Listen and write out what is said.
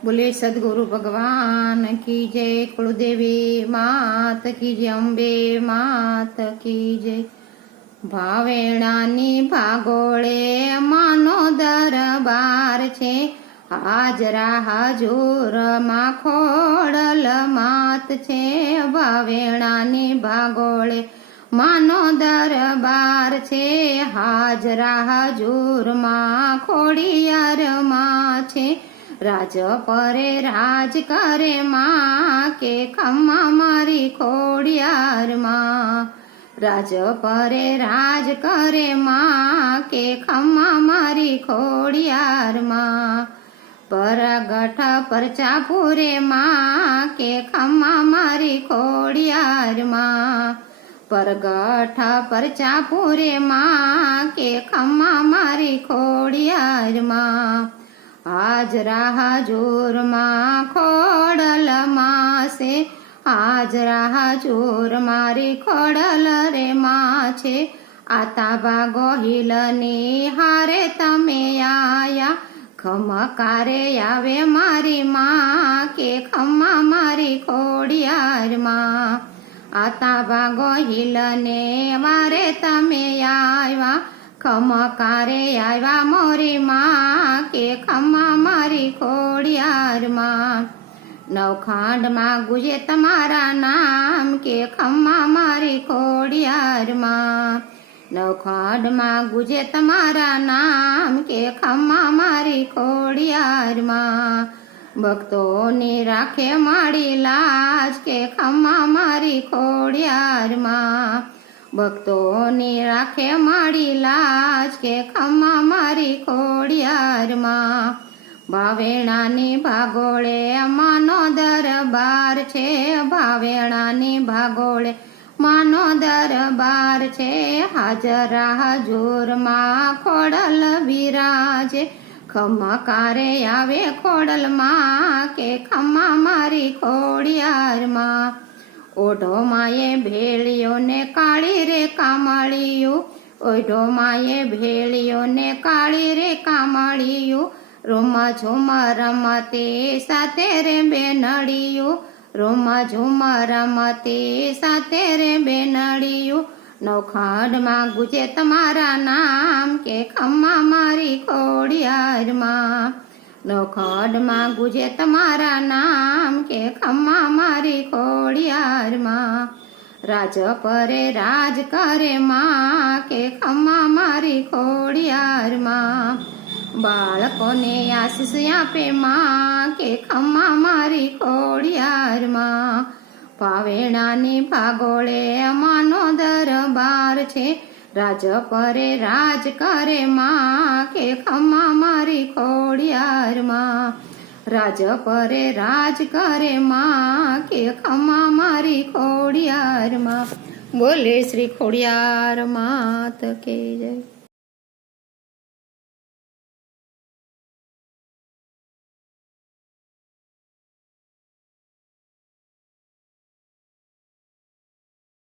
बोले सदगुरु भगवान की जय। कुलदेवी मात की जय। अंबे मात की जय। ભાવેણાની ભાગોળે માનો દરબાર છે, હાજરા હજુરમાં ખોડલ માત છે। ભાવેણાની ભાગોળે માનો દરબાર છે, હાજરા હજુરમાં ખોડિયાર માં છે। રાજ પરે રાજ કરે માં કે ખમ્મા મારી ખોડિયાર માં। રાજ પરે રાજ કરે માં કે ખમ્મા મારી ખોડિયાર માં। પરગઠ પરચા પૂરે માં કે ખમ્મા મારી ખોડિયાર માં। પરગઠ પરચા પૂરે માં કે ખમ્મા મારી ખોડિયાર માં। હાજરા હજુરમાં ખોડલ માસે, હાજરા હજુર મારી ખોડલ રે માં છે। આતા ભાગો હિલની હારે તમે આયા, ખમકારે આવે મારી માં કે ખમ્મા મારી ખોડિયાર માં। આતા ભાગો હિલને વારે તમે આવ્યા, ખમકારે આવ્યા મોરી માં કે ખમ્મા મારી ખોડિયાર માં। નવખાંડમાં ગુજે તમારા નામ કે ખમ્મા મારી ખોડિયાર માં। નવખાંડમાં ગુજે તમારા નામ કે ખમ્મા મારી ખોડિયાર માં। ભક્તોની રાખે મારી લાજ કે ખમ્મા મારી ખોડિયાર માં। ભક્તોની રાખે મારી લાજ કે ખમ્મા મારી ખોડિયાર માં। ભાવેણાની ભાગોળે માનો દરબાર છે, ભાવેણાની ભાગોળે માનો દરબાર છે। હાજરા હજુરમાં ખોડલ બિરાજે, ખમકારે આવે ખોડલ માં કે ખમ્મા મારી ખોડિયાર માં। ઓઢો માએ ભેળિયો ને કાળી રે કામળિયું, ઓઢો માએ ભેળિયો ને કાળી રે કામળિયું। રોમા ઝુમા રમતે સાથે રે બેનડિયું, રોમા ઝુમા રમતે સાથે રે બેનડિયું। નવખાંડમાં ગુજે તમારા નામ કે ખમ્મા મારી ખોડિયાર માં। નવખાંડમાં ગુજે તમારા નામ કે ખમ્મા મારી ખોડિયાર માં। રાજ પરે રાજ કરે માં કે ખમ્મા મારી ખોડિયાર માં। બાળકોને આશીષ આપે માં કે ખમ્મા મારી ખોડિયાર માં। ભાવેણાની ભાગોળે માનો દરબાર છે, રાજ પરે રાજ કરે માં કે ખમ્મા મારી ખોડિયાર માં। રાજ પરે રાજ કરે માં કે ખમ્મા મારી ખોડિયાર માં। બોલે શ્રી ખોડિયાર માત કે જય।